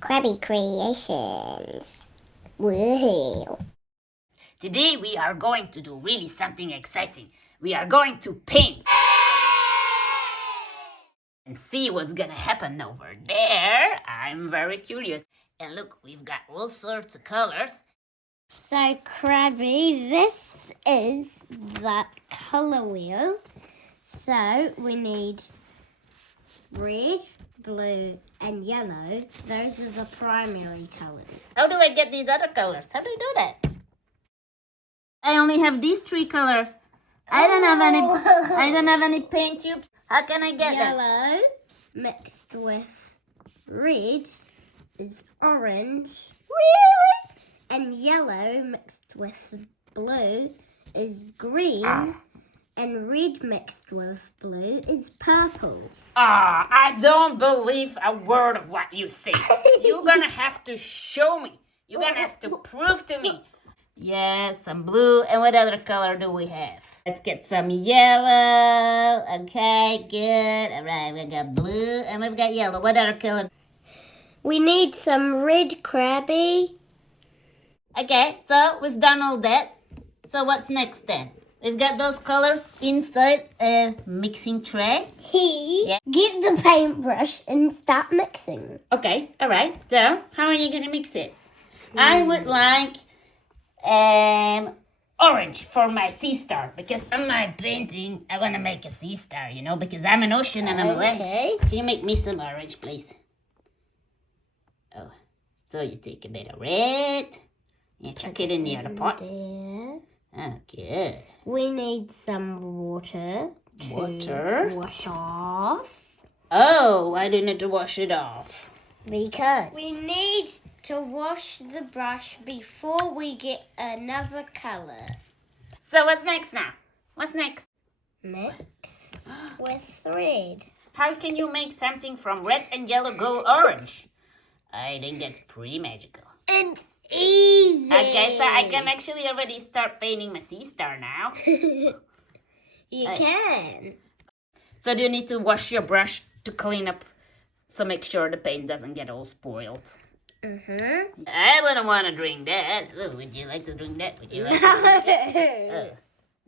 Krabby Creations. Woohoo! Today we are going to do really something exciting. We are going to paint. And see what's gonna happen over there. I'm very curious. And look, we've got all sorts of colors. So, Krabby, this is the colour wheel. So, we need red, blue, and yellow. Those are the primary colours. How do I get these other colors? How do I do that? I only have these three colors. I don't have any paint tubes. How can I get them? Yellow mixed with red is orange. Really? And yellow mixed with blue is green. And red mixed with blue is purple. I don't believe a word of what you say. You're gonna have to show me. You're gonna have to prove to me. Yes, some blue. And what other color do we have? Let's get some yellow. Okay, good. All right, we got blue and we've got yellow. What other color? We need some red, Krabby. Okay, so we've done all that. So what's next then? We've got those colors inside a mixing tray. Yeah. Get the paintbrush and start mixing. Okay, all right. So how are you gonna mix it? I would like orange for my sea star, because on my painting I want to make a sea star, because I'm an ocean and I'm a lake. Okay. Can you make me some orange, please? Oh, so you take a bit of red, you chuck it in the other pot. There. Oh, good. We need some water to wash off. Oh, why do you need to wash it off? Because we need to wash the brush before we get another colour. So what's next now? What's next? Mix with red. How can you make something from red and yellow go orange? I think that's pretty magical. It's easy. Okay, so I can actually already start painting my sea star now. You can. So do you need to wash your brush to clean up, so make sure the paint doesn't get all spoiled? Mm-hmm. I wouldn't want to drink that. Oh, would you like to drink that? Would you like to drink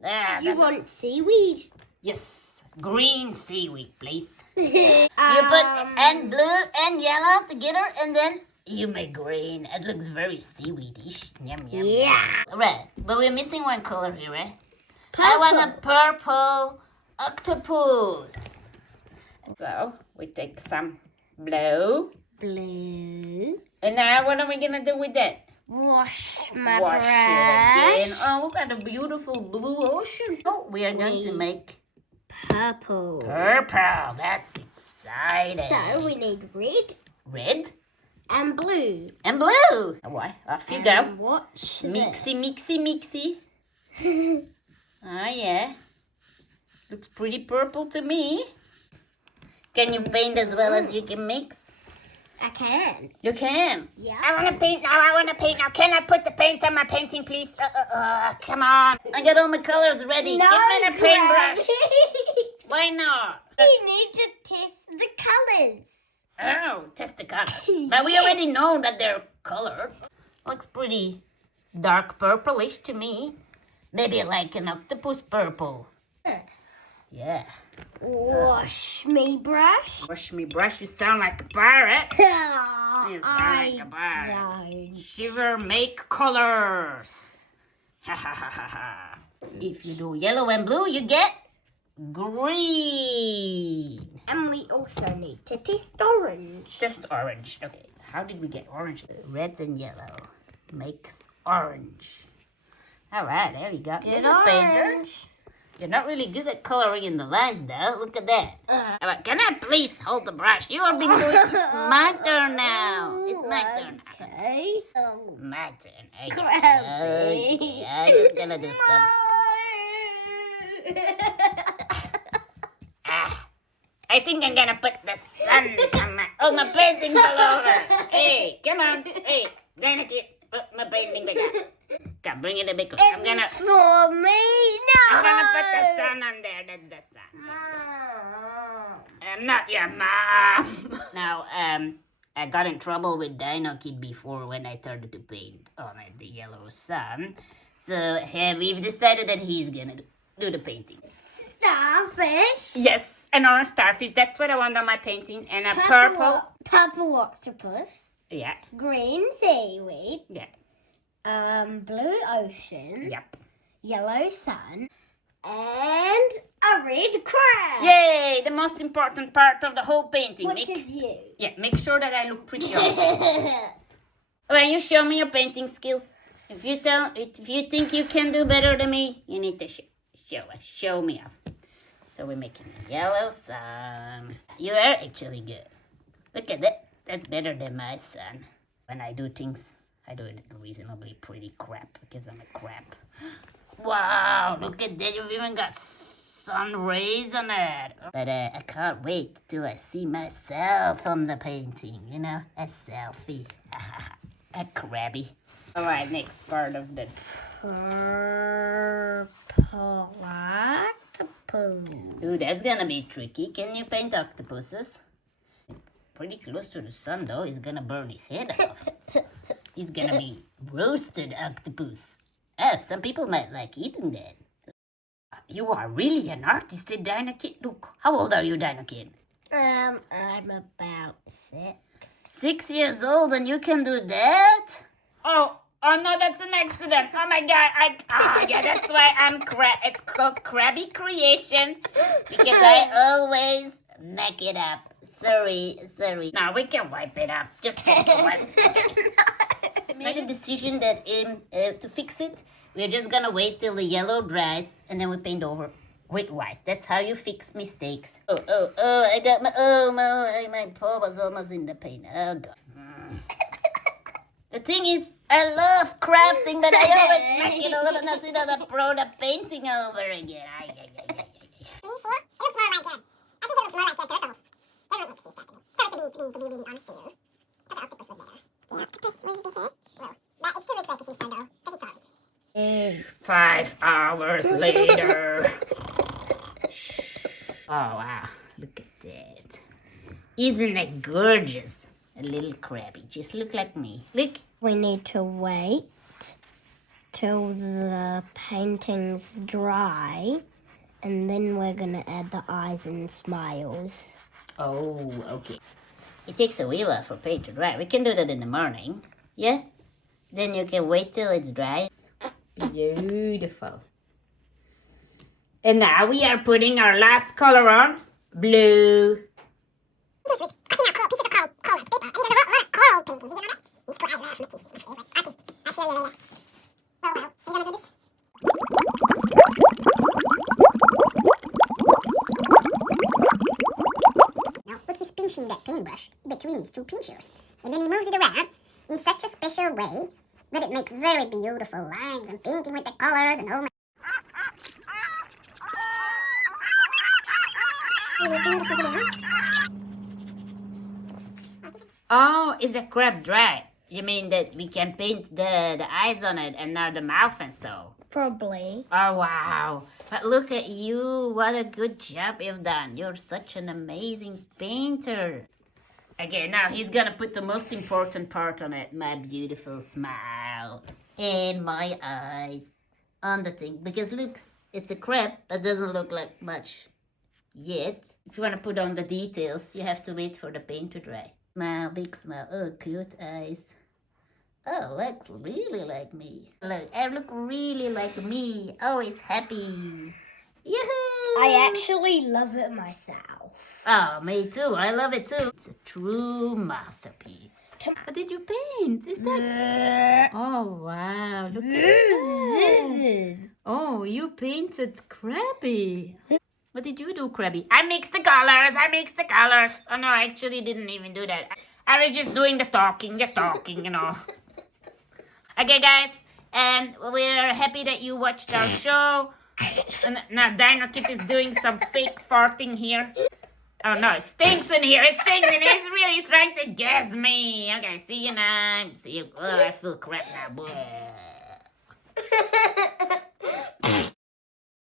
that? You want seaweed? Yes, green seaweed, please. You put and blue and yellow together and then you make green. It looks very seaweedish. Yum, yum. Yeah. Right, but we're missing one color here, right? Purple. I want a purple octopus. So we take some blue. Blue. And now what are we gonna do with that? Wash my Wash brush. it again. Oh, look at the beautiful blue ocean. Oh, we are going to make Purple. purple. That's exciting. So we need red Red and blue. and blue. Why? Off you go. Watch Mixy, mixy, mixy. Oh, yeah. Looks pretty purple to me. Can you paint as well as you can mix? I can. You can. Yeah. I want to paint now. Can I put the paint on my painting, please? Come on. I got all my colors ready. No, Give me the paintbrush. Krabby. Why not? We need to test the colors. Oh, test the colors. But we already know that they're colored. Looks pretty dark purplish to me. Maybe like an octopus purple. Yeah. Wash me brush. Wash me brush, you sound like a pirate. You sound I like a pirate. don't. Shiver, make colors. Ha ha ha ha ha. If you do yellow and blue, you get green. And we also need to test orange. Just orange. Okay, how did we get orange? Reds and yellow makes orange. All right, there you go. Good You're a painter. orange. You're not really good at coloring in the lines, though. Look at that. All right, can I please hold the brush? You have been doing it. It's my turn now. It's my turn. Okay. My turn. Okay. Krabby. Okay, I'm just gonna do some. I think I'm gonna put the sun on my. Oh, my painting's all over. Hey, come on. Hey, gonna put my painting back up. Come, bring it a bit closer. I'm gonna. For me, no. I'm gonna put the sun on there. That's the sun. Mom. I'm not your mom. Now, I got in trouble with Dino Kid before when I started to paint on it, the yellow sun. So we've decided that he's gonna do the painting. Starfish. Yes, an orange starfish. That's what I want on my painting. And a purple. Purple octopus. Yeah. Green seaweed. Yeah. Blue ocean. Yep. Yellow sun. And a red crab. Yay! The most important part of the whole painting. Which is you. Yeah, make sure that I look pretty on it. When you show me your painting skills, if you think you can do better than me, you need to show me off. So we're making a yellow sun. You are actually good. Look at that. That's better than my sun. When I do things, I do it reasonably pretty crap because I'm a crap. Wow, look at that. You've even got sun rays on it. But I can't wait till I see myself on the painting, you know? A selfie. A crabby. All right, next part of the... Purple octopus. Ooh, that's gonna be tricky. Can you paint octopuses? Pretty close to the sun, though. He's gonna burn his head off. He's gonna be roasted octopus. Oh, some people might like eating that. You are really an artist, Dino Kid. Look, how old are you, Dino Kid? I'm about 6. 6 years old and you can do that? Oh no, that's an accident. Oh my God, yeah, that's why it's called Krabby Creations. Because I always make it up. Sorry. No, we can wipe it up. Just take a wipe. I made a decision that to fix it, we're just gonna wait till the yellow dries and then we paint over with white. That's how you fix mistakes. Oh, I got my paw was almost in the paint. Oh God. The thing is, I love crafting, but I always make it a little nuts in the pro the painting over again. It looks more like a... I think it looks more like a turtle. That doesn't make sense to me. Sorry to be really honest to you. But the octopus was there. The octopus was there? Well, but it still looks like a sea star though, because it's orange. 5 hours later. Oh wow, look at that. Isn't that gorgeous? A little crabby, just look like me. Look. We need to wait till the painting's dry, and then we're gonna add the eyes and smiles. Oh, okay. It takes a while for paint to dry. We can do that in the morning. Yeah? Then you can wait till it's dry. Beautiful. And now we are putting our last color on. Blue. This week, I've seen our pieces of coral paper, and he does a lot of coral paintings. Did you know that? He's cool. I love Mickey. My favorite artist. I'll show you later. Oh, wow. Are you gonna do this? Now, look, he's pinching that paintbrush between his two pinchers. And then he moves it around in such a special way that it makes very beautiful lines and painting with the colors and oh my... Oh, is the crab dry? You mean that we can paint the eyes on it and not the mouth and so? Probably. Oh, wow. But look at you. What a good job you've done. You're such an amazing painter. Okay, now he's gonna put the most important part on it. My beautiful smile. And my eyes on the thing. Because look, it's a crab that doesn't look like much yet. If you want to put on the details, you have to wait for the paint to dry. Smile, big smile. Oh, cute eyes. Oh, looks really like me. Look, I look really like me. Always happy. Yoo-hoo! I actually love it myself. Oh, me too. I love it too. It's a true masterpiece. What did you paint? Is that... Oh, wow. Look at that. Oh, you painted Krabby. What did you do, Krabby? I mixed the colors. Oh, no, I actually didn't even do that. I was just doing the talking, you know. Okay, guys. And we're happy that you watched our show. And now Dino Kid is doing some fake farting here. Oh, no, it stinks in here. He's really trying to gas me. Okay, see you now. See you. Oh, I feel crap now. Blah.